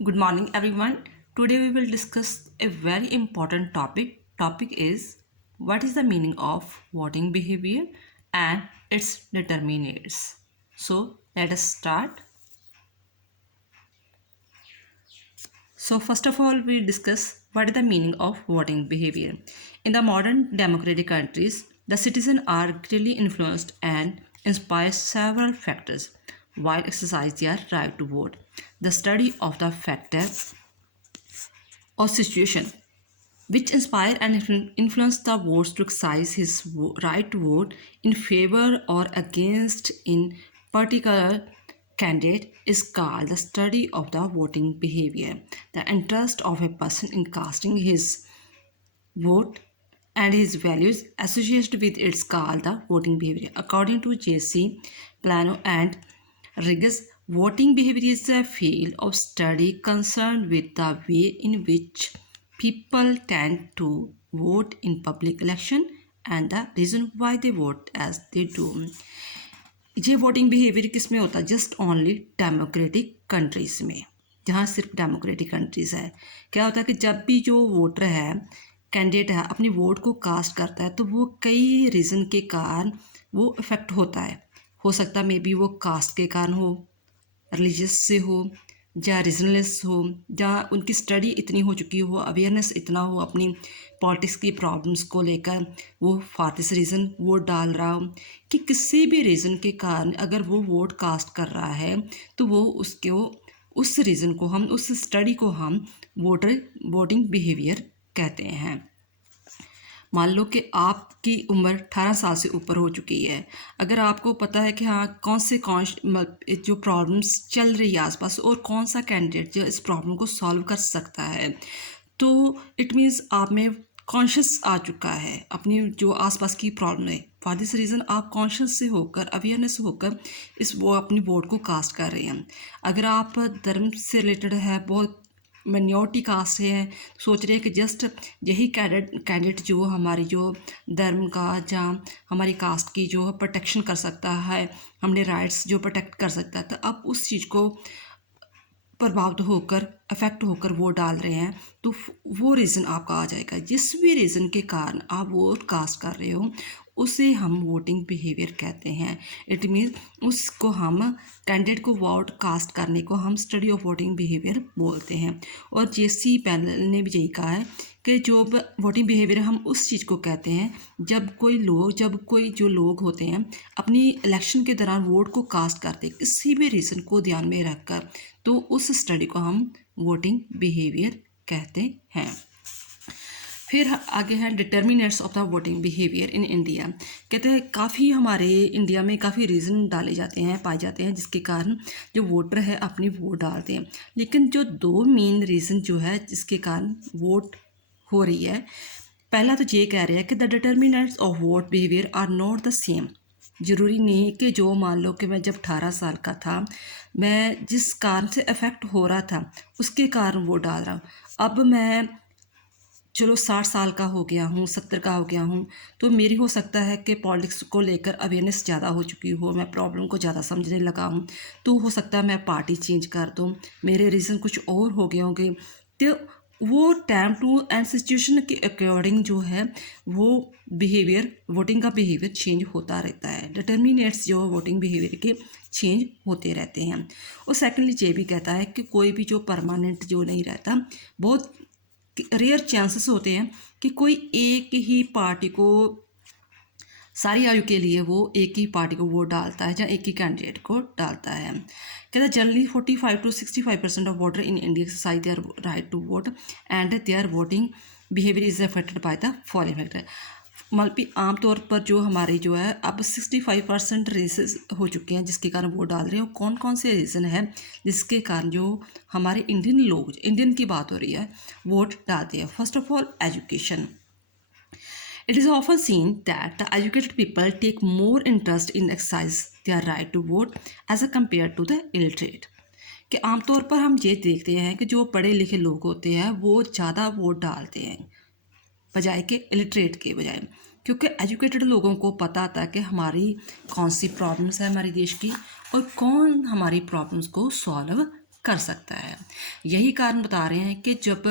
Good morning, everyone. Today we will discuss a very important topic. Topic is what is the meaning of voting behavior and its determinants. So let us start. So first of all, we discuss what is the meaning of voting behavior. In the modern democratic countries, the citizens are greatly influenced and inspired several factors while exercising their right to vote. The study of the factor or situation which inspire and influence the votes to exercise his right to vote in favor or against in particular candidate is called the study of the voting behavior. The interest of a person in casting his vote and his values associated with it's called the voting behavior. According to J.C. Plano and Riggs, voting behavior is a field of study concerned with the way in which people tend to vote in public election and the reason why they vote as they do. ये voting behaviour किस में होता है? Just only democratic countries में, जहाँ सिर्फ democratic countries है। क्या होता है कि जब भी जो वोटर है, कैंडिडेट है, अपनी वोट को कास्ट करता है तो वो कई रीज़न के कारण वो इफेक्ट होता है। हो सकता है मे बी वो कास्ट के कारण हो, रिलीजियस से हो या रीजनलेस हो, जहाँ उनकी स्टडी इतनी हो चुकी हो, अवेयरनेस इतना हो अपनी पॉलिटिक्स की प्रॉब्लम्स को लेकर, वो फॉर दिस रीज़न वोट डाल रहा हो कि किसी भी रीज़न के कारण अगर वो वोट कास्ट कर रहा है तो वो उसको उस रीज़न को हम उस स्टडी को हम वोटिंग बिहेवियर कहते हैं। मान लो कि आपकी उम्र 18 साल से ऊपर हो चुकी है। अगर आपको पता है कि हाँ कौन जो प्रॉब्लम्स चल रही है आसपास और कौन सा कैंडिडेट जो इस प्रॉब्लम को सॉल्व कर सकता है, तो इट मीन्स आप में कॉन्शियस आ चुका है अपनी जो आसपास की प्रॉब्लम है। फॉर दिस रीज़न आप कॉन्शियस से होकर, अवेयरनेस होकर वो अपनी वोट को कास्ट कर रहे हैं। अगर आप धर्म से रिलेटेड है, बहुत माइनॉरिटी कास्ट है, सोच रहे हैं कि जस्ट यही कैंडिडेट जो हमारी जो धर्म का जहाँ हमारी कास्ट की जो प्रोटेक्शन कर सकता है, हमने राइट्स जो प्रोटेक्ट कर सकता है, तो अब उस चीज़ को प्रभावित होकर अफेक्ट होकर वो डाल रहे हैं, तो वो रीज़न आपका आ जाएगा। जिस भी रीज़न के कारण आप वोट कास्ट कर रहे हो उसे हम वोटिंग बिहेवियर कहते हैं। इट मीन उसको हम कैंडिडेट को वोट कास्ट करने को हम स्टडी ऑफ वोटिंग बिहेवियर बोलते हैं। और J.C. पैनल ने भी यही कहा है कि जो वोटिंग बिहेवियर हम उस चीज़ को कहते हैं जब कोई जो लोग होते हैं अपनी इलेक्शन के दौरान वोट को कास्ट करते किसी भी रीज़न को ध्यान में रखकर, तो उस स्टडी को हम वोटिंग बिहेवियर कहते हैं। फिर आगे है determinants of the voting behaviour in India. कहते हैं काफ़ी हमारे इंडिया में काफ़ी रीज़न डाले जाते हैं, पाए जाते हैं जिसके कारण जो वोटर है अपनी वोट डालते हैं। लेकिन जो दो मेन रीज़न जो है जिसके कारण वोट हो रही है, पहला तो ये कह रहे हैं कि the determinants of vote behavior are not the same. ज़रूरी नहीं कि जो मान लो कि मैं जब 18 साल का था, मैं जिस कारण से अफेक्ट हो रहा था उसके कारण वोट डाल रहा हूँ। अब मैं चलो 60 साल का हो गया हूँ, 70 का हो गया हूँ, तो मेरी हो सकता है कि पॉलिटिक्स को लेकर अवेयरनेस ज़्यादा हो चुकी हो, मैं प्रॉब्लम को ज़्यादा समझने लगा हूँ, तो हो सकता है मैं पार्टी चेंज कर दूँ, मेरे रीज़न कुछ और हो गए होंगे। तो वो टाइम टू एंड सिचुएशन के अकॉर्डिंग जो है वो बिहेवियर, वोटिंग का बिहेवियर चेंज होता रहता है। डिटर्मिनेट्स जो वोटिंग बिहेवियर के चेंज होते रहते हैं। और सेकेंडली ये भी कहता है कि कोई भी जो परमानेंट जो नहीं रहता, बहुत रेयर चांसेस होते हैं कि कोई एक ही पार्टी को सारी आयु के लिए वो एक ही पार्टी को वोट डालता है या एक ही कैंडिडेट को डालता है। कहता है generally 45 to 65% of voter in India exercise their right to vote and their voting behavior is affected by the following factor. मतलब आमतौर पर जो हमारे जो है अब 65% रेसेस हो चुके हैं जिसके कारण वोट डाल रहे हैं। कौन कौन से रीज़न है जिसके कारण जो हमारे इंडियन लोग, इंडियन की बात हो रही है, वोट डालते हैं? First of all education. It is often seen that the educated people take more interest in exercise their right to vote as compared to the illiterate। कि आमतौर पर हम ये देखते हैं कि जो पढ़े लिखे लोग होते हैं वो ज़्यादा वोट डालते हैं बजाय के इलिटरेट के बजाय, क्योंकि एजुकेटेड लोगों को पता था कि हमारी कौन सी प्रॉब्लम्स है हमारे देश की और कौन हमारी प्रॉब्लम्स को सॉल्व कर सकता है। यही कारण बता रहे हैं कि जब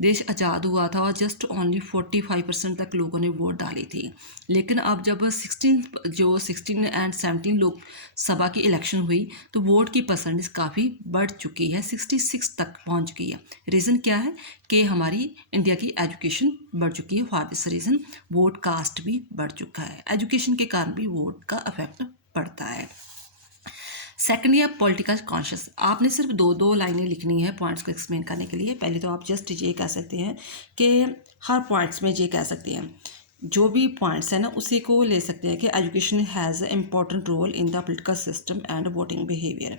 देश आज़ाद हुआ था और जस्ट ओनली 45% तक लोगों ने वोट डाली थी, लेकिन अब जब 16 एंड 17 लोक सभा की इलेक्शन हुई तो वोट की परसेंटेज काफ़ी बढ़ चुकी है, 66 तक पहुंच गई है। रीज़न क्या है कि हमारी इंडिया की एजुकेशन बढ़ चुकी है। For this reason vote cast भी बढ़ चुका है। एजुकेशन के कारण भी वोट का इफेक्ट पड़ता है। सेकेंडली है पॉलिटिकल कॉन्शियस। आपने सिर्फ दो लाइनें लिखनी है पॉइंट्स को एक्सप्लेन करने के लिए। पहले तो आप जस्ट ये कह सकते हैं कि हर पॉइंट्स में ये कह सकते हैं, जो भी पॉइंट्स है ना उसी को ले सकते हैं कि education has a important role in the political system and voting behavior.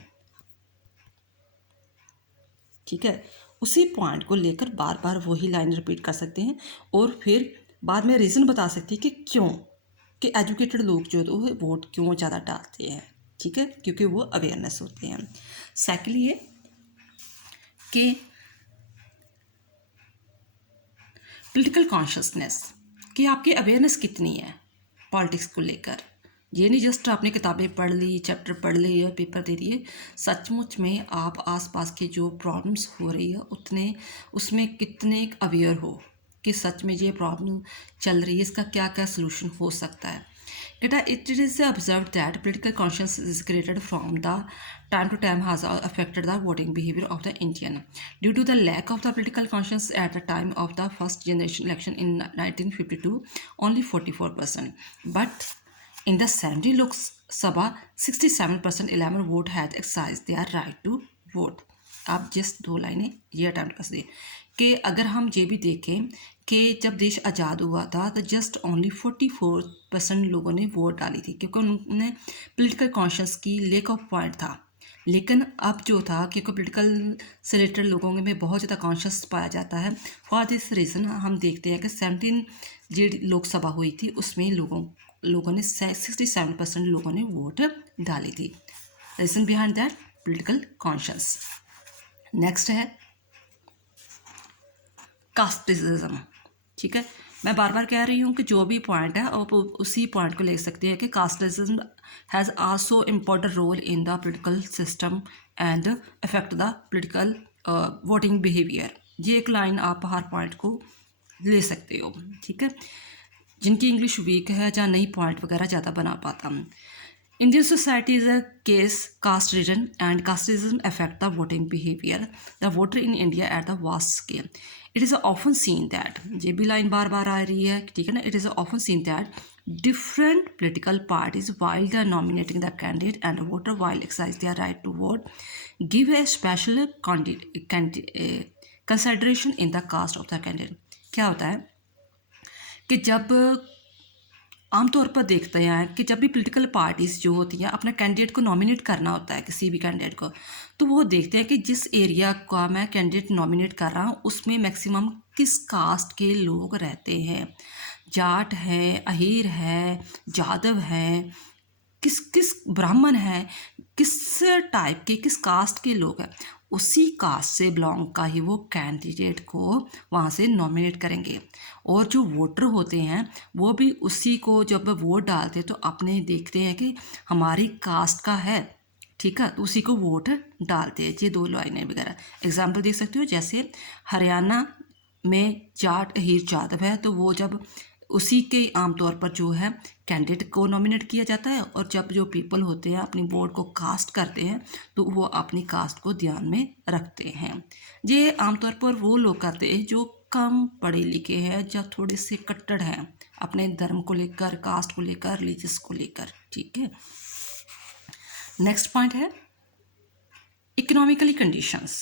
ठीक है, उसी पॉइंट को लेकर बार बार वही लाइन रिपीट कर सकते हैं और फिर बाद में रीज़न बता सकते हैं कि क्यों, कि एजुकेटेड लोग जो है वो वोट क्यों ज़्यादा डालते हैं। ठीक है, क्योंकि वो अवेयरनेस होते हैं। सेकेंडली ये कि पॉलिटिकल कॉन्शियसनेस, कि आपकी अवेयरनेस कितनी है पॉलिटिक्स को लेकर। ये नहीं जस्ट आपने किताबें पढ़ ली, चैप्टर पढ़ लिए या पेपर दे दिए, सचमुच में आप आसपास के जो प्रॉब्लम्स हो रही है उतने उसमें कितने अवेयर हो कि सच में ये प्रॉब्लम चल रही है, इसका क्या क्या सोल्यूशन हो सकता है। It is observed that political conscience is created from the time to time has affected the voting behavior of the Indian. Due to the lack of the political conscience at the time of the first generation election in 1952, only 44%. But in the 70 Lok Sabha, 67% 11 vote had exercised their right to vote. आप just दो लाइनें ये attempt कर सकते कि अगर हम ये भी देखें कि जब देश आज़ाद हुआ था तो जस्ट ओनली 44% लोगों ने वोट डाली थी, क्योंकि उन्होंने पॉलिटिकल कॉन्शियस की लेक ऑफ पॉइंट था। लेकिन अब जो था, क्योंकि पॉलिटिकल से रिलेटेड लोगों में बहुत ज़्यादा कॉन्शियस पाया जाता है, फॉर दिस रीज़न हम देखते हैं कि 17 जो लोकसभा हुई थी उसमें लोगों ने 67% लोगों ने वोट डाली थी। Reason behind that political conscious. Next है कास्टिज्म। ठीक है, मैं बार बार कह रही हूँ कि जो भी पॉइंट है आप उसी पॉइंट को ले सकते हैं कि casteism has also important role in the political system and affect the political voting behavior. ये एक लाइन आप हर पॉइंट को ले सकते हो। ठीक है, जिनकी इंग्लिश वीक है या नहीं पॉइंट वगैरह ज़्यादा बना पाता। Indian society is a case caste region and casteism affect the voting behavior. The voter in India at the vast scale. It is often seen that ये भी लाइन बार बार आ रही है, ठीक है ना। It is often seen that different political parties while they are nominating the candidate and the voter while exercise their right to vote give a special consideration in the caste of the candidate. क्या होता है कि जब आमतौर पर देखते हैं कि जब भी पॉलिटिकल पार्टीज़ जो होती हैं अपने कैंडिडेट को नॉमिनेट करना होता है, किसी भी कैंडिडेट को, तो वो देखते हैं कि जिस एरिया का मैं कैंडिडेट नॉमिनेट कर रहा हूँ उसमें मैक्सिमम किस कास्ट के लोग रहते हैं। जाट है, अहीर है, जादव है, किस किस ब्राह्मण है, किस टाइप के किस कास्ट के लोग हैं, उसी कास्ट से बिलोंग का ही वो कैंडिडेट को वहाँ से नॉमिनेट करेंगे। और जो वोटर होते हैं वो भी उसी को जब वोट डालते हैं तो अपने देखते हैं कि हमारी कास्ट का है, ठीक है, तो उसी को वोट डालते हैं। ये दो लाइनें वगैरह एग्जाम्पल देख सकते हो, जैसे हरियाणा में जाट अहीर जादव है तो वो जब उसी के आमतौर पर जो है कैंडिडेट को नॉमिनेट किया जाता है, और जब जो पीपल होते हैं अपनी वोट को कास्ट करते हैं तो वो अपनी कास्ट को ध्यान में रखते हैं। ये आमतौर पर वो लोग करते हैं जो कम पढ़े लिखे हैं या थोड़े से कट्टर हैं अपने धर्म को लेकर, कास्ट को लेकर, रिलीजियस को लेकर। ठीक है, नेक्स्ट पॉइंट है economically conditions.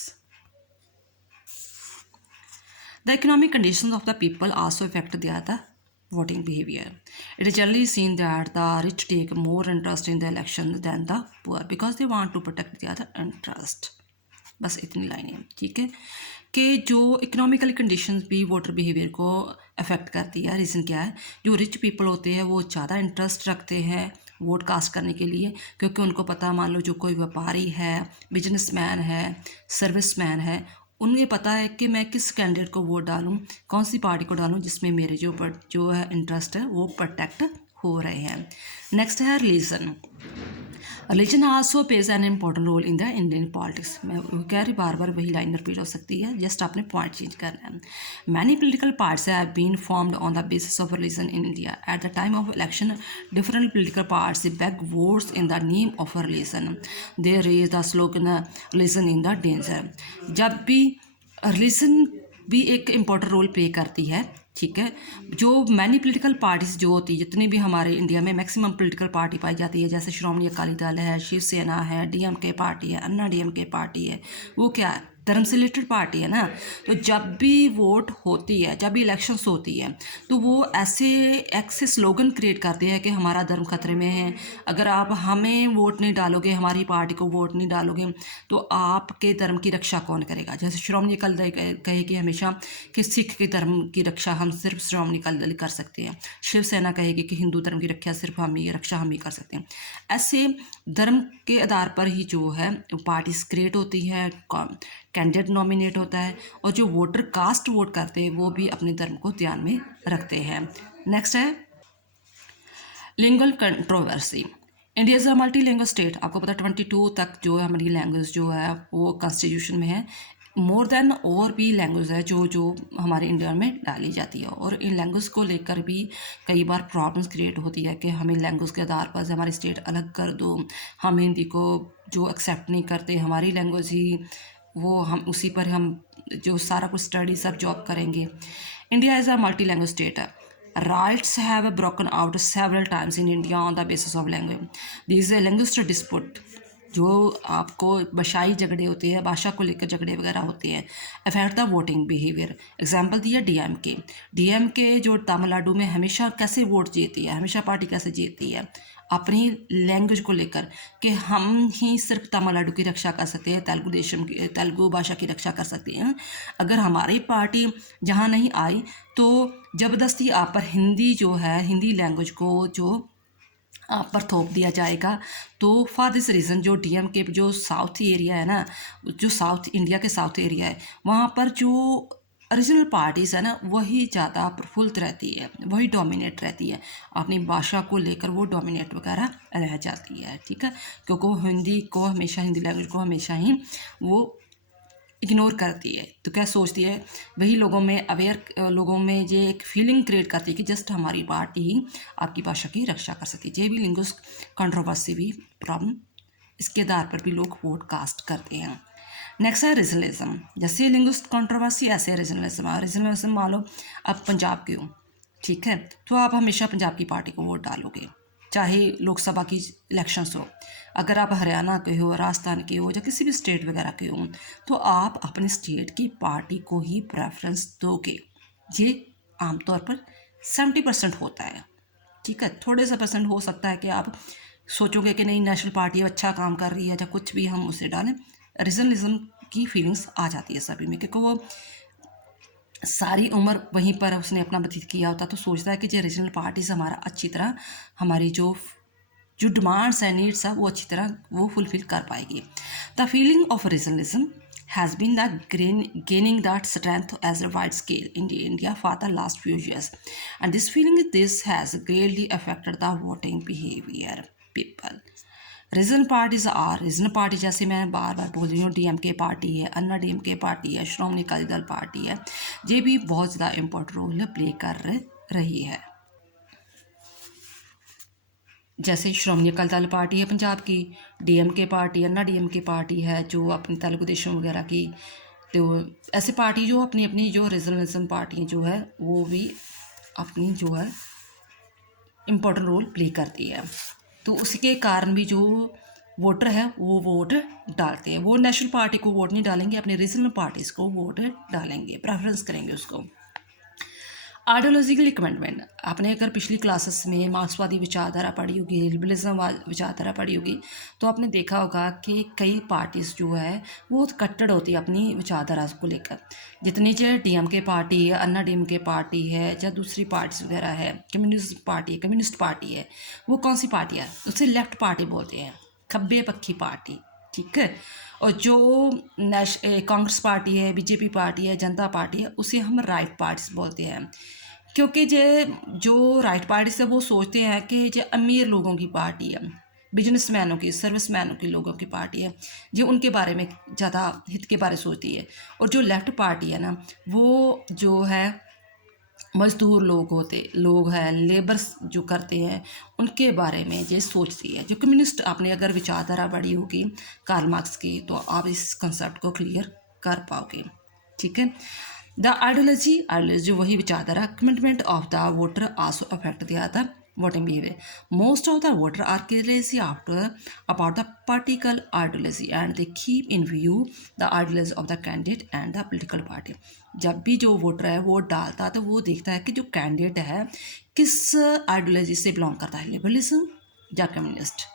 The economic conditions of the people also affect the voting behavior. It is generally seen that the rich take more interest in the election than the poor because they want to protect their interest. बस इतनी लाइनें, ठीक है, कि जो economical conditions भी voter behaviour को affect करती है। रीज़न क्या है, जो रिच पीपल होते हैं वो ज़्यादा इंटरेस्ट रखते हैं वोट कास्ट करने के लिए, क्योंकि उनको पता, मान लो जो कोई व्यापारी है, बिजनेसमैन है, सर्विसमैन है, उन्हें पता है कि मैं किस कैंडिडेट को वोट डालूं, कौन सी पार्टी को डालूं जिसमें मेरे जो है इंटरेस्ट है वो प्रोटेक्ट हो रहे हैं। नेक्स्ट है religion. Religion also plays an important role in the Indian politics. मैं वो कह रही बार बार वही लाइन रिपीट हो सकती है, जस्ट आपने पॉइंट चेंज करना है। Many political parties have been formed on the basis of religion in India. At the time of election different political parties back votes in the name of religion. They raise the slogan religion in the danger. जब भी religion भी एक important role play करती है, ठीक है। जो many political parties जो होती है, जितनी भी हमारे इंडिया में मैक्सिमम पोलिटिकल पार्टी पाई जाती है, जैसे श्रोमणी अकाली दल है, शिवसेना है, डीएमके पार्टी है, अन्ना डीएमके पार्टी है, वो क्या है, धर्म से रिलेटेड पार्टी है ना। तो जब भी वोट होती है, जब भी इलेक्शंस होती है, तो वो ऐसे स्लोगन क्रिएट करते हैं कि हमारा धर्म खतरे में है, अगर आप हमें वोट नहीं डालोगे, हमारी पार्टी को वोट नहीं डालोगे, तो आपके धर्म की रक्षा कौन करेगा। जैसे श्रोमणी अकाली दल कहेगी हमेशा कि सिख के धर्म की रक्षा हम सिर्फ श्रोमणी अकाली दल कर सकते हैं। शिवसेना कहेगी कि हिंदू धर्म की रक्षा सिर्फ हम ही कर सकते हैं। ऐसे धर्म के आधार पर ही जो है पार्टीज क्रिएट होती है, कैंडिडेट नॉमिनेट होता है, और जो वोटर कास्ट वोट करते हैं वो भी अपने धर्म को ध्यान में रखते हैं। नेक्स्ट है lingual controversy. India is a multi language state. आपको पता 22 तक जो है हमारी लैंग्वेज जो है वो कॉन्स्टिट्यूशन में है। मोर देन और भी लैंग्वेज है जो हमारे इंडिया में डाली जाती है, और इन लैंग्वेज को लेकर भी कई बार प्रॉब्लम्स क्रिएट होती है कि हमें लैंग्वेज के आधार पर से हमारी स्टेट अलग कर दो, हम हिंदी को जो एक्सेप्ट नहीं करते, हमारी लैंग्वेज ही वो हम उसी पर हम जो सारा कुछ स्टडी सब जॉब करेंगे। India is a multi language state. Riots have broken out several times in India on the basis of language. These linguistic dispute जो आपको भाषाई झगड़े होते हैं, भाषा को लेकर झगड़े वगैरह होते हैं, affect the voting behaviour. Example दिया डीएमके जो तमिलनाडु में हमेशा कैसे वोट जीती है, हमेशा पार्टी कैसे जीतती है अपनी लैंग्वेज को लेकर कि हम ही सिर्फ तमिलनाडु की रक्षा कर सकते हैं, तेलुगु भाषा की रक्षा कर सकते हैं। अगर हमारी पार्टी जहाँ नहीं आई तो ज़बरदस्ती आप पर हिंदी जो है, हिंदी लैंग्वेज को जो आप पर थोप दिया जाएगा। तो फॉर दिस रीज़न जो डीएमके जो साउथ एरिया है ना, जो साउथ इंडिया के साउथ एरिया है, वहाँ पर जो रीजनल पार्टीज़ है ना वही ज़्यादा प्रफुल्लित रहती है, वही डोमिनेट रहती है, अपनी भाषा को लेकर वो डोमिनेट वगैरह रह जाती है, ठीक है। क्योंकि वो हिंदी लैंग्वेज को हमेशा ही वो इग्नोर करती है। तो क्या सोचती है, वही लोगों में ये एक फीलिंग क्रिएट करती है कि जस्ट हमारी पार्टी ही आपकी भाषा की रक्षा कर सकती है। ये भी लिंग्विस्टिक कंट्रोवर्सी भी प्रॉब्लम, इसके आधार पर भी लोग वोट कास्ट करते हैं। नेक्स्ट है रीजनलिज्म। जैसे लिंग्विस्टिक कंट्रोवर्सी ऐसे रीजनलिज्म मान लो आप पंजाब के हो, ठीक है, तो आप हमेशा पंजाब की पार्टी को वोट डालोगे, चाहे लोकसभा की इलेक्शंस हो। अगर आप हरियाणा के हो, राजस्थान के हो, या किसी भी स्टेट वगैरह के हो, तो आप अपने स्टेट की पार्टी को ही प्रेफरेंस दोगे। ये आमतौर पर 70% होता है, ठीक है। थोड़े सा परसेंट हो सकता है कि आप सोचोगे कि नहीं नेशनल पार्टी अच्छा काम कर रही है, या कुछ भी हम उसे डालें। रीजनलिज्म की फीलिंग्स आ जाती है सभी में, क्योंकि वो सारी उम्र वहीं पर उसने अपना व्यतीत किया होता, तो सोचता है कि जो रीजनल पार्टीज़ हमारा अच्छी तरह हमारी जो डिमांड्स है, नीड्स है, वो अच्छी तरह वो फुलफिल कर पाएगी। The feeling of regionalism has been the gaining that strength as a wide scale in India for the last few years, and this has greatly affected the voting behavior people. Regional party जैसे मैं बार बार बोल रही हूँ, DMK party है, अन्ना DMK party है, श्रोमणी Akali Dal party है, ये भी बहुत ज़्यादा इम्पोर्टेंट रोल प्ले कर रही है। जैसे श्रोमणी अकाली दल पार्टी है पंजाब की, डीएमके पार्टी, अन्ना डीएमके पार्टी है जो अपनी तेलुगु देशम वगैरह की। तो ऐसी पार्टी जो अपनी जो रीजनलिज्म पार्टी जो है वो भी अपनी जो है इम्पोर्टेंट रोल प्ले करती है। तो उसके कारण भी जो वोटर है वो वोट डालते हैं। वो नेशनल पार्टी को वोट नहीं डालेंगे, अपने रीजनल पार्टीज़ को वोट डालेंगे, प्रेफरेंस करेंगे उसको। आइडियोलॉजिकल कमिटमेंट, आपने अगर पिछली क्लासेस में मार्क्सवादी विचारधारा पढ़ी होगी, लिबरलिज्म विचारधारा पढ़ी होगी, तो आपने देखा होगा कि कई पार्टीज़ जो है वो कट्टर होती है अपनी विचारधारा को लेकर। जितनी जो डीएमके पार्टी है, अन्ना डीएमके पार्टी है, या दूसरी पार्टीज वगैरह है, कम्युनिस्ट पार्टी है, वो कौन सी पार्टी है, उसे लेफ्ट पार्टी बोलते हैं, खब्बे पक्की पार्टी, ठीक है। और जो कांग्रेस पार्टी है, बीजेपी पार्टी है, जनता पार्टी है, उसे हम राइट पार्टीज बोलते हैं। क्योंकि जो राइट पार्टी से वो सोचते हैं कि जो अमीर लोगों की पार्टी है, बिजनेसमैनों की, सर्विसमैनों की, लोगों की पार्टी है, जो उनके बारे में ज़्यादा हित के बारे सोचती है। और जो लेफ्ट पार्टी है ना, वो जो है मजदूर लोग हैं, लेबर्स जो करते हैं उनके बारे में ये सोचती है। जो कम्युनिस्ट, आपने अगर विचारधारा पढ़ी होगी कार्ल मार्क्स की, तो आप इस कंसेप्ट को क्लियर कर पाओगे। ठीक है। द आइडियोलॉजी वही विचारधारा, commitment of the voter also affect the voting behavior. Most of the voters are curious about the political ideology and they keep in view the ideology of the candidate and the political party. जब भी जो voter है vote डालता है तो वो देखता है कि जो कैंडिडेट है किस आइडियोलॉजी से बिलोंग करता है, लिबरलिज्म या कम्युनिस्ट।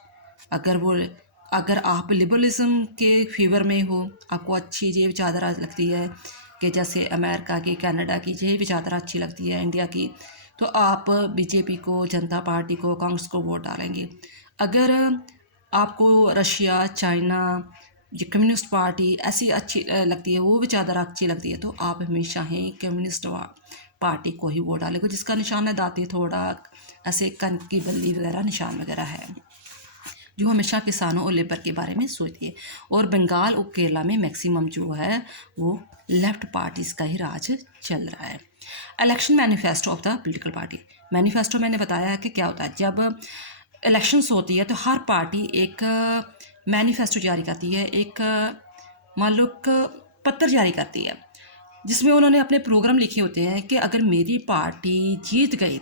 अगर आप लिबरलिज्म के फेवर में हो, आपको अच्छी ये विचारधारा लगती है कि जैसे अमेरिका की, कनाडा की ये विचारधारा अच्छी लगती है, इंडिया की, तो आप बीजेपी को, जनता पार्टी को, कांग्रेस को वोट डालेंगे। अगर आपको रशिया, चाइना, ये कम्युनिस्ट पार्टी ऐसी अच्छी लगती है, वो विचारधारा अच्छी लगती है, तो आप हमेशा ही कम्युनिस्ट पार्टी को ही वोट डालेंगे, जिसका निशान है दांती, थोड़ा ऐसे कनक की बल्ली वगैरह निशान वगैरह है, जो हमेशा किसानों और लेबर के बारे में सोचती है। और बंगाल और केरला में मैक्सिमम जो है वो लेफ्ट पार्टीज़ का ही राज चल रहा है। Election manifesto of the political party. Manifesto मैंने बताया है कि क्या होता है। जब इलेक्शंस होती है तो हर पार्टी एक मैनिफेस्टो जारी करती है, एक मान लो पत्र जारी करती है, जिसमें उन्होंने अपने प्रोग्राम लिखे होते हैं कि अगर मेरी पार्टी जीत गई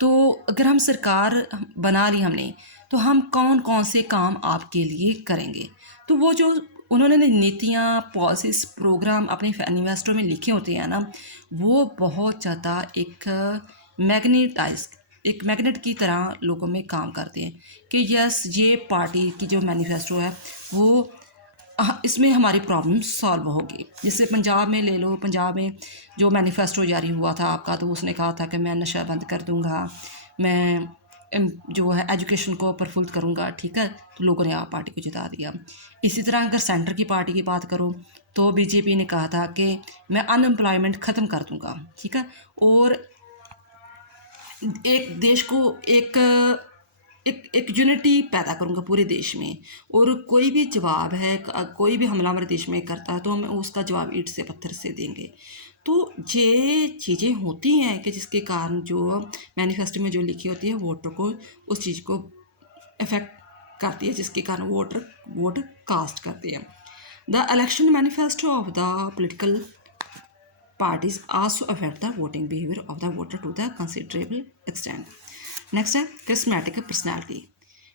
तो अगर हम सरकार बना ली हमने, तो हम कौन कौन से काम आपके लिए करेंगे। तो वो जो उन्होंने नीतियाँ, पॉलिसीज, प्रोग्राम अपने मैनिफेस्टो में लिखे होते हैं ना, वो बहुत ज़्यादा एक मैग्नेट की तरह लोगों में काम करते हैं कि यस, ये पार्टी की जो मैनिफेस्टो है वो इसमें हमारी प्रॉब्लम सॉल्व होगी। जैसे पंजाब में ले लो, पंजाब में जो मैनिफेस्टो जारी हुआ था आपका, तो उसने कहा था कि मैं नशा बंद कर दूंगा, मैं जो है एजुकेशन को प्रफुल्लित करूंगा। ठीक है, तो लोगों ने आप पार्टी को जिता दिया। इसी तरह अगर सेंटर की पार्टी की बात करूं तो बीजेपी ने कहा था कि मैं अनएम्प्लॉयमेंट ख़त्म कर दूंगा। ठीक है, और एक देश को एक यूनिटी पैदा करूंगा पूरे देश में, और कोई भी जवाब है, कोई भी हमला हमारे देश में करता है तो हम उसका जवाब ईंट से पत्थर से देंगे। तो ये चीज़ें होती हैं कि जिसके कारण जो मैनिफेस्टो में जो लिखी होती है वोटर को उस चीज़ को इफेक्ट करती है, जिसके कारण वोटर वोट कास्ट करते हैं। The election manifesto of the political parties also affect the voting behavior of the voter to the considerable extent. Next है करिस्मेटिक पर्सनैलिटी।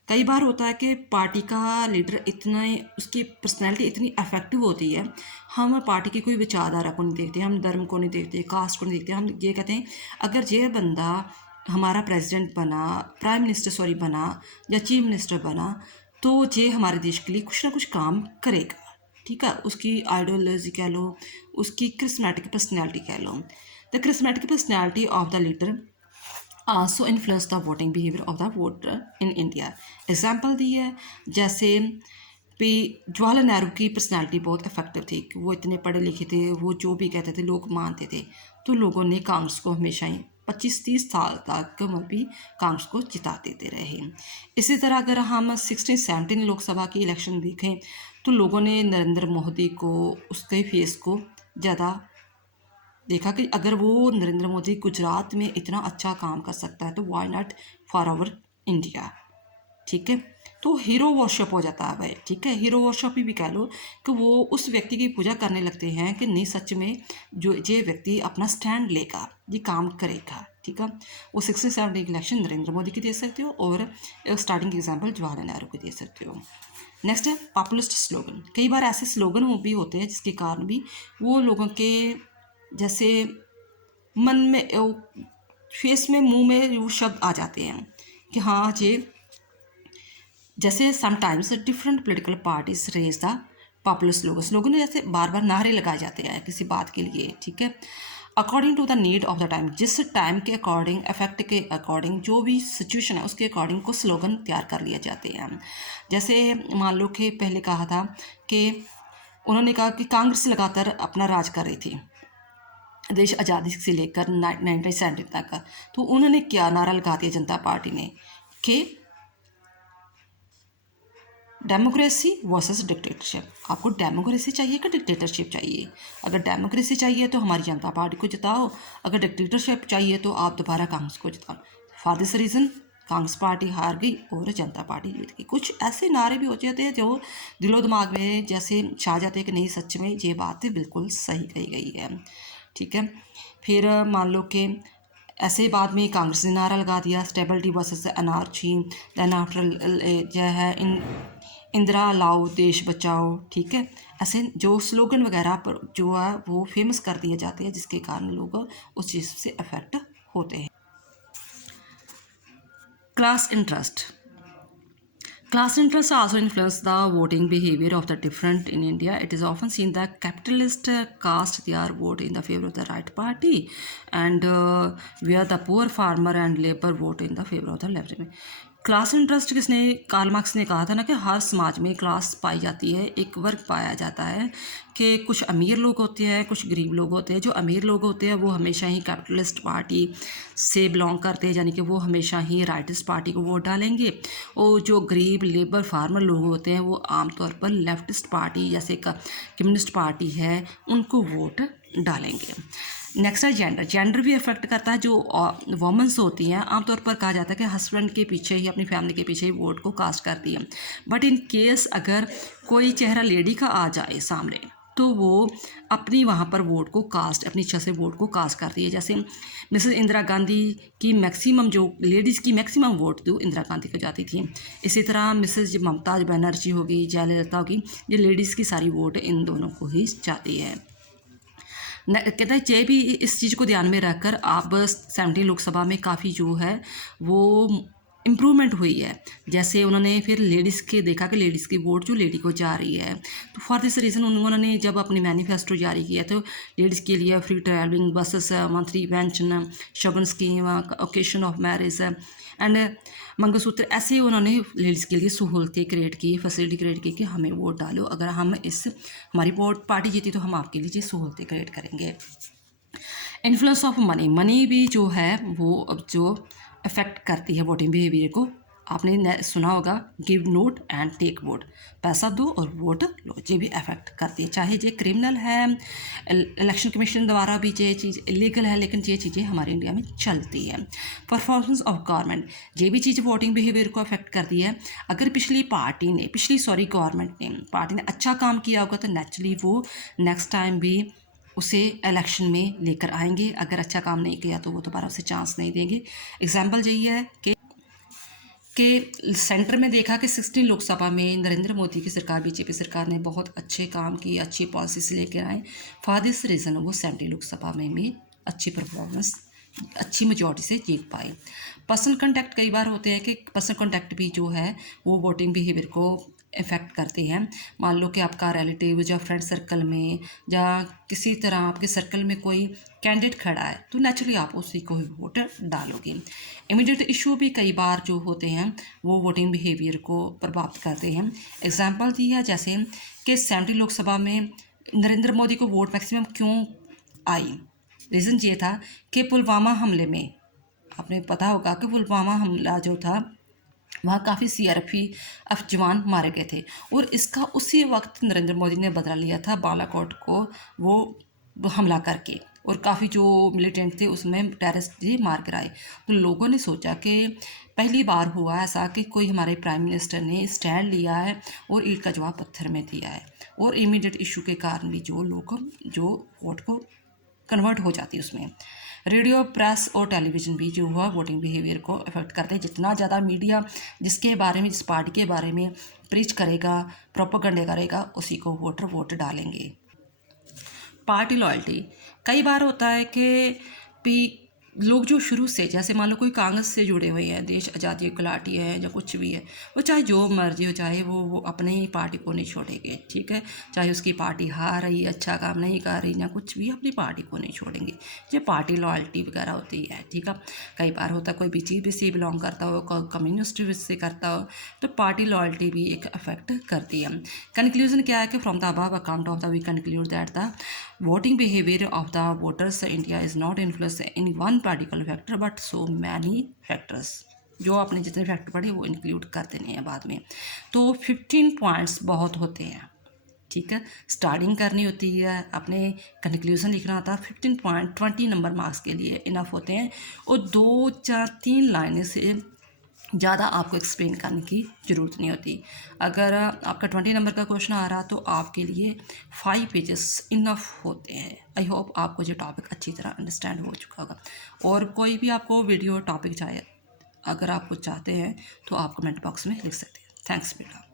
कई बार होता है कि पार्टी का लीडर इतना, उसकी पर्सनैलिटी इतनी अफेक्टिव होती है, हम पार्टी की कोई विचारधारा को नहीं देखते, हम धर्म को नहीं देखते, कास्ट को नहीं देखते, हम ये कहते हैं अगर ये बंदा हमारा प्रेसिडेंट बना, प्राइम मिनिस्टर बना या चीफ मिनिस्टर बना, तो ये हमारे देश के लिए कुछ ना कुछ काम करेगा। ठीक है, उसकी आइडियोलॉजी कह लो, उसकी करिस्मेटिक पर्सनैलिटी कह लो। The charismatic personality of the leader also influence the voting behaviour of the voter in India. Example दी है, जैसे भी जवाहरलाल नेहरू की पर्सनैलिटी बहुत इफेक्टिव थी, वो इतने पढ़े लिखे थे, वो जो भी कहते थे लोग मानते थे, तो लोगों ने कांग्रेस को हमेशा ही 25-30 साल तक भी कांग्रेस को जिता देते रहे। इसी तरह अगर हम 16-17 लोकसभा की इलेक्शन देखें तो लोगों ने नरेंद्र मोदी को, उसके फेस को ज़्यादा देखा कि अगर वो नरेंद्र मोदी गुजरात में इतना अच्छा काम कर सकता है तो why not for our India. ठीक है, तो हीरो वर्शिप हो जाता है भाई। ठीक है, हीरो वर्शिप भी कह लो कि वो उस व्यक्ति की पूजा करने लगते हैं कि नहीं, सच में जो ये व्यक्ति अपना स्टैंड लेगा, ये काम करेगा। ठीक है, वो 60-70 इलेक्शन नरेंद्र मोदी की दे सकते हो और स्टार्टिंग एग्जाम्पल जवाहरलाल नेहरू को दे सकते हो। नेक्स्ट है पॉपुलिस्ट स्लोगन। कई बार ऐसे स्लोगन वो भी होते हैं जिसके कारण भी वो लोगों के जैसे मन में, फेस में, मुंह में वो शब्द आ जाते हैं कि हाँ ये, जैसे sometimes different political parties raise the popular slogan जैसे बार बार नारे लगाए जाते हैं किसी बात के लिए। ठीक है, according to the need of the time, जिस टाइम के अकॉर्डिंग, इफेक्ट के अकॉर्डिंग, जो भी सिचुएशन है उसके अकॉर्डिंग को स्लोगन तैयार कर लिए जाते हैं। जैसे मान लो कि पहले कहा था कि उन्होंने कहा कि कांग्रेस लगातार अपना राज कर रही थी देश आज़ादी से लेकर 1970 तक, तो उन्होंने क्या नारा लगा दिया जनता पार्टी ने कि डेमोक्रेसी वर्सेस डिक्टेटरशिप, आपको डेमोक्रेसी चाहिए कि डिक्टेटरशिप चाहिए? अगर डेमोक्रेसी चाहिए तो हमारी जनता पार्टी को जिताओ, अगर डिक्टेटरशिप चाहिए तो आप दोबारा कांग्रेस को जिताओ। For this reason Congress party हार गई और जनता पार्टी जीत गई। कुछ ऐसे नारे भी हो जाते हैं जो दिलो दिमाग में जैसे छा जाते हैं कि नहीं सच में ये बात बिल्कुल सही कही गई है, ठीक है। फिर मान लो कि ऐसे बाद में कांग्रेस ने नारा लगा दिया स्टेबिलिटी वर्सेस अनार्ची, देन आफ्टर जो है इंदिरा लाओ देश बचाओ, ठीक है। ऐसे जो स्लोगन वगैरह पर जो है वो फेमस कर दिए जाते हैं जिसके कारण लोग उस चीज़ से अफेक्ट होते हैं। Class interest, class interests also influence the voting behavior of the different in India. It is often seen that capitalist cast their vote in the favor of the right party, and where the poor farmer and labor vote in the favor of the left. Class interest किसने, Karl Marx ने कहा था ना कि हर समाज में class पाई जाती है, एक वर्ग पाया जाता है कि कुछ अमीर लोग होते हैं, कुछ गरीब लोग होते हैं। जो अमीर लोग होते हैं वो हमेशा ही कैपिटलिस्ट पार्टी से बिलोंग करते हैं, यानी कि वो हमेशा ही राइटिस्ट पार्टी को वोट डालेंगे। और जो गरीब लेबर फार्मर लोग होते हैं वो आमतौर पर लेफ्टिस्ट पार्टी जैसे कम्युनिस्ट पार्टी है उनको वोट डालेंगे। नेक्स्ट है जेंडर, जेंडर भी अफेक्ट करता है। जो वोमेंस होती हैं आमतौर पर कहा जाता है कि हस्बैंड के पीछे ही, अपनी फैमिली के पीछे ही वोट को कास्ट करती हैं। बट इन केस अगर कोई चेहरा लेडी का आ जाए सामने तो वो अपनी वहाँ पर वोट को कास्ट, अपनी इच्छा से वोट को कास्ट करती है। जैसे मिसेस इंदिरा गांधी की मैक्सिमम, जो लेडीज़ की मैक्सिमम वोट थी वो इंदिरा गांधी को जाती थी। इसी तरह मिसेस ममताज बनर्जी होगी, जयललिता होगी, ये लेडीज़ की सारी वोट इन दोनों को ही जाती है। कहता है ये भी इस चीज़ को ध्यान में रखकर अब 70 लोकसभा में काफ़ी जो है वो इम्प्रूवमेंट हुई है। जैसे उन्होंने फिर लेडीज़ के देखा कि लेडीज़ की वोट जो लेडी को जा रही है, तो फॉर दिस रीज़न उन्होंने जब अपनी मैनिफेस्टो जारी किया तो लेडीज़ के लिए free travelling buses, monthly pension, Shagun scheme, occasion of marriage and mangalsutra, ऐसे उन्होंने लेडीज़ के लिए सहूलतें क्रिएट की, फैसिलिटी क्रिएट की कि हमें वोट डालो, अगर हम हमारी वोट पार्टी जीती तो हम आपके लिए सहूलतें क्रिएट करेंगे। इन्फ्लुएंस ऑफ मनी, मनी भी जो है वो अब जो अफेक्ट करती है वोटिंग बिहेवियर को। आपने सुना होगा give note and take vote, पैसा दो और वोट लो, ये भी अफेक्ट करती है। चाहे ये क्रिमिनल है, इलेक्शन कमीशन द्वारा भी ये चीज़ इलीगल है, लेकिन ये चीज़ें हमारे इंडिया में चलती है। परफॉर्मेंस ऑफ गवर्नमेंट, ये भी चीज़ वोटिंग बिहेवियर को अफेक्ट करती है। अगर गवर्नमेंट ने पार्टी ने अच्छा काम किया होगा तो नेचुरली वो नेक्स्ट टाइम भी उसे इलेक्शन में लेकर आएंगे। अगर अच्छा काम नहीं किया तो वो दोबारा उसे चांस नहीं देंगे। एग्जाम्पल यही है कि सेंटर में देखा कि 16 लोकसभा में नरेंद्र मोदी की सरकार, बीजेपी सरकार ने बहुत अच्छे काम किए, अच्छी पॉलिसीज लेकर आए। फॉर दिस रीज़न वो 70 लोकसभा में अच्छी परफॉर्मेंस, अच्छी मेजॉरिटी से जीत पाए। पर्सनल कॉन्टैक्ट कई बार होते हैं कि पर्सनल कॉन्टैक्ट भी जो है वो वोटिंग बिहेवियर को इफ़ेक्ट करते हैं। मान लो कि आपका रिलेटिव या फ्रेंड सर्कल में या किसी तरह आपके सर्कल में कोई कैंडिडेट खड़ा है तो नेचुरली आप उसी को ही वोट डालोगे। इमीडिएट इशू भी कई बार जो होते हैं वो वोटिंग बिहेवियर को प्रभावित करते हैं। एग्जाम्पल दिया जैसे कि 70 लोकसभा में नरेंद्र मोदी को वोट मैक्सिमम क्यों आई, रीज़न ये था कि पुलवामा हमले में, आपने पता होगा कि पुलवामा हमला जो था वहाँ काफ़ी CRPF जवान मारे गए थे और इसका उसी वक्त नरेंद्र मोदी ने बदला लिया था बालाकोट को वो हमला करके, और काफ़ी जो मिलिटेंट थे उसमें टेररिस्ट भी मार कर आए। तो लोगों ने सोचा कि पहली बार हुआ ऐसा कि कोई हमारे प्राइम मिनिस्टर ने स्टैंड लिया है और ईंट का जवाब पत्थर में दिया है, और इमीडिएट इशू के कारण भी जो लोग जो वोट को कन्वर्ट हो जाती है उसमें। रेडियो, प्रेस और टेलीविज़न भी जो हुआ वोटिंग बिहेवियर को अफेक्ट करते हैं। जितना ज़्यादा मीडिया जिसके बारे में, जिस पार्टी के बारे में प्रीच करेगा, प्रोपेगेंडा करेगा, उसी को वोटर वोट डालेंगे। पार्टी लॉयल्टी, कई बार होता है कि लोग जो शुरू से, जैसे मान लो कोई कांग्रेस से जुड़े हुए हैं, देश आज़ादी गुलाटी है या कुछ भी है, वो चाहे जो मर्जी हो, चाहे वो अपने ही पार्टी को नहीं छोड़ेंगे, ठीक है। चाहे उसकी पार्टी हार रही, अच्छा काम नहीं कर रही, या कुछ भी, अपनी पार्टी को नहीं छोड़ेंगे। ये पार्टी लॉयल्टी वगैरह होती है, ठीक है। कई बार होता है कोई बीजेपी से बिलोंग करता हो, कोई कम्युनिस्ट से करता हो, तो पार्टी लॉयल्टी भी एक अफेक्ट करती है। कंक्लूजन क्या है कि from the above account of the we conclude that the voting behavior of the voters in India is not influenced in one particular factor but so many factors. जो आपने जितने फैक्ट पढ़े वो इंक्लूड कर देने हैं बाद में। तो 15 पॉइंट्स बहुत होते हैं, ठीक है। स्टार्टिंग करनी होती है, अपने कंक्लूजन लिखना होता है। 15 पॉइंट 20 नंबर मार्क्स के लिए इनफ होते हैं, और 2 4 3 लाइनें से ज़्यादा आपको एक्सप्लेन करने की ज़रूरत नहीं होती। अगर आपका 20 नंबर का क्वेश्चन आ रहा तो आपके लिए 5 पेजेस इनफ होते हैं। आई होप आपको ये टॉपिक अच्छी तरह अंडरस्टैंड हो चुका होगा। और कोई भी आपको वीडियो टॉपिक चाहिए, अगर आपको चाहते हैं तो आप कमेंट बॉक्स में लिख सकते हैं। थैंक्स बेटा।